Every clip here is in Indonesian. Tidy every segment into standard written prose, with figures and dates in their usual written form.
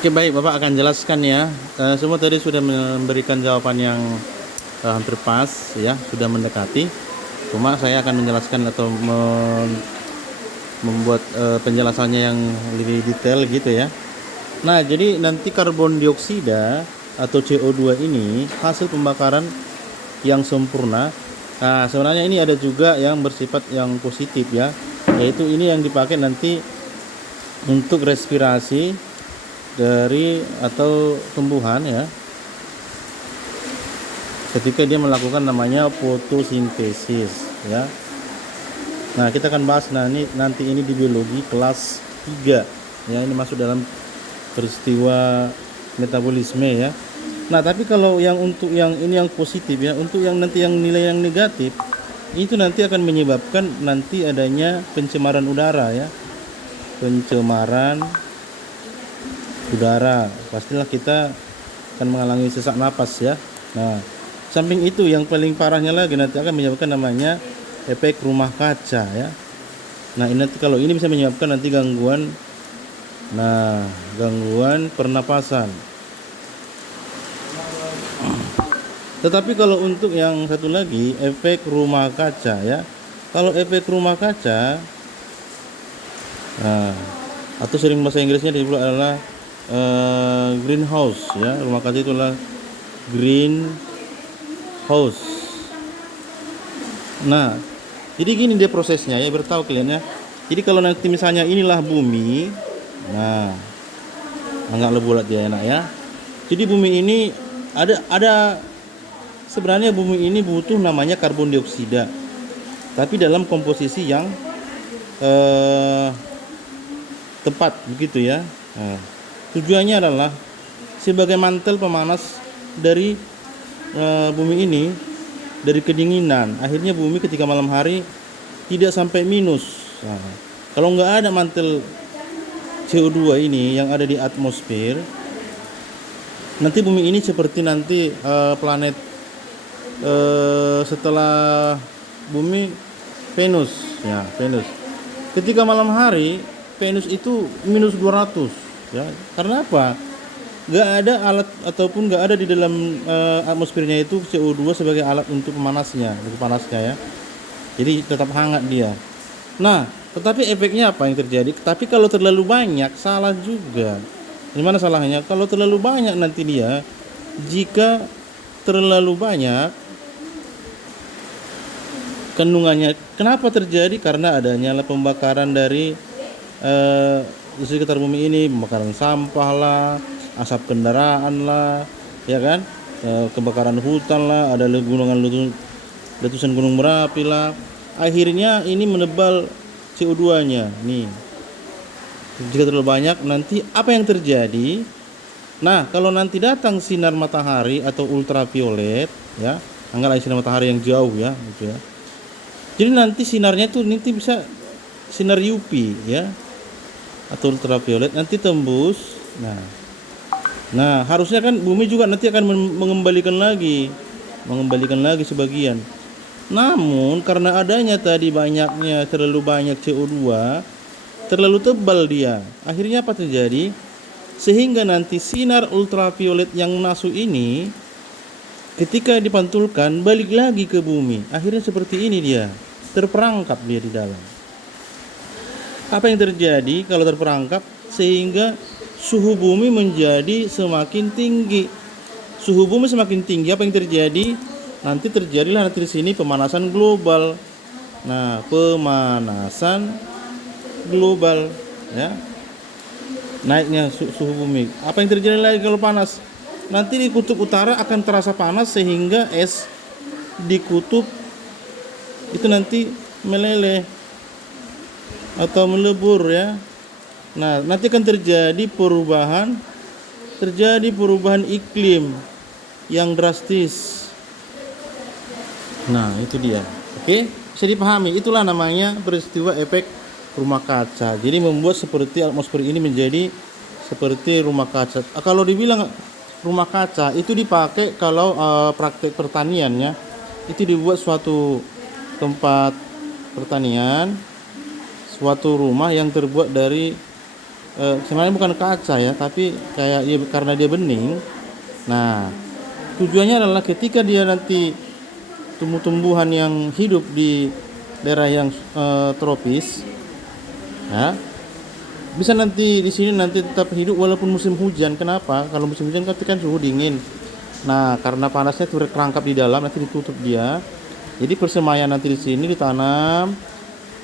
Oke, baik, Bapak akan jelaskan ya. Semua tadi sudah memberikan jawaban yang hampir pas ya, sudah mendekati. Cuma saya akan menjelaskan atau membuat penjelasannya yang lebih detail gitu ya. Nah, jadi nanti karbon dioksida atau CO2 ini hasil pembakaran yang sempurna. Nah, sebenarnya ini ada juga yang bersifat yang positif ya, yaitu ini yang dipakai nanti untuk respirasi dari atau tumbuhan ya, ketika dia melakukan namanya fotosintesis ya. Nah, kita akan bahas nanti ini di biologi kelas 3 ya, ini masuk dalam peristiwa metabolisme ya. Nah, tapi kalau yang untuk yang ini yang positif ya, untuk yang nanti yang nilai yang negatif itu nanti akan menyebabkan nanti adanya pencemaran udara ya. Pencemaran udara, pastilah kita akan mengalami sesak napas ya. Nah, samping itu yang paling parahnya lagi nanti akan menyebabkan namanya efek rumah kaca ya. Nah, ini nanti kalau ini bisa menyebabkan nanti gangguan pernapasan. Tetapi kalau untuk yang satu lagi efek rumah kaca ya, kalau efek rumah kaca atau sering bahasa Inggrisnya disebut adalah greenhouse ya. Rumah kaca itu adalah greenhouse. Nah, jadi gini dia prosesnya ya, bertahu kalian ya. Jadi kalau nanti misalnya inilah bumi, nah agak bulat dia enak ya. Jadi bumi ini ada sebenarnya bumi ini butuh namanya karbon dioksida, tapi dalam komposisi yang tepat begitu ya. Nah, tujuannya adalah sebagai mantel pemanas dari bumi ini, dari kedinginan. Akhirnya bumi ketika malam hari tidak sampai minus. Nah, kalau nggak ada mantel CO2 ini yang ada di atmosfer, nanti bumi ini seperti nanti planet setelah bumi, Venus ya, Venus. Ketika malam hari Venus itu minus 200 ya. Karena apa? Nggak ada alat ataupun nggak ada di dalam atmosfernya itu CO2 sebagai alat untuk panasnya ya. Jadi tetap hangat dia. Nah, tetapi efeknya apa yang terjadi? Tapi kalau terlalu banyak salah juga. Gimana salahnya? Kalau terlalu banyak nanti dia, jika terlalu banyak kandungannya, kenapa terjadi? Karena adanya pembakaran dari di sekitar bumi ini, pembakaran sampah lah, asap kendaraan lah, ya kan, kebakaran hutan lah, ada letusan gunung berapi lah. Akhirnya ini menebal CO2-nya nih. Jika terlalu banyak nanti apa yang terjadi? Nah, kalau nanti datang sinar matahari atau ultraviolet ya, anggaplah sinar matahari yang jauh ya gitu ya. Jadi nanti sinarnya itu nanti bisa sinar UV ya atau ultraviolet nanti tembus. Nah, harusnya kan bumi juga nanti akan mengembalikan lagi sebagian. Namun karena adanya tadi terlalu banyak CO2, terlalu tebal dia. Akhirnya apa terjadi? Sehingga nanti sinar ultraviolet yang masuk ini ketika dipantulkan balik lagi ke bumi. Akhirnya seperti ini dia, terperangkap dia di dalam. Apa yang terjadi kalau terperangkap? Sehingga suhu bumi menjadi semakin tinggi. Suhu bumi semakin tinggi, apa yang terjadi? Nanti terjadilah di sini pemanasan global. Nah, pemanasan global ya. Naiknya suhu bumi. Apa yang terjadi lagi kalau panas? Nanti di kutub utara akan terasa panas sehingga es di kutub itu nanti meleleh atau melebur ya. Nah, nanti akan terjadi perubahan iklim yang drastis. Nah, itu dia. Oke, bisa dipahami. Itulah namanya peristiwa efek rumah kaca. Jadi membuat seperti atmosfer ini menjadi seperti rumah kaca. Kalau dibilang rumah kaca itu dipakai kalau praktek pertaniannya, itu dibuat suatu tempat pertanian, suatu rumah yang terbuat dari sebenarnya bukan kaca ya, tapi kayak dia karena dia bening. Nah, tujuannya adalah ketika dia nanti tumbuh-tumbuhan yang hidup di daerah yang tropis, ya, bisa nanti di sini nanti tetap hidup walaupun musim hujan. Kenapa? Kalau musim hujan kan suhu dingin. Nah, karena panasnya itu terperangkap di dalam, nanti ditutup dia. Jadi persemaian nanti di sini ditanam.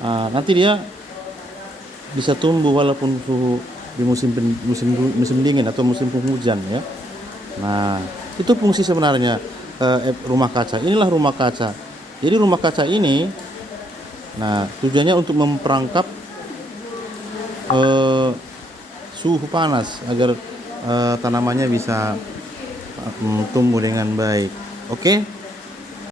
Nah, nanti dia bisa tumbuh walaupun suhu di musim dingin atau musim penghujan ya. Nah, itu fungsi sebenarnya rumah kaca. Inilah rumah kaca. Jadi rumah kaca ini, nah tujuannya untuk memperangkap suhu panas agar tanamannya bisa tumbuh dengan baik. Oke.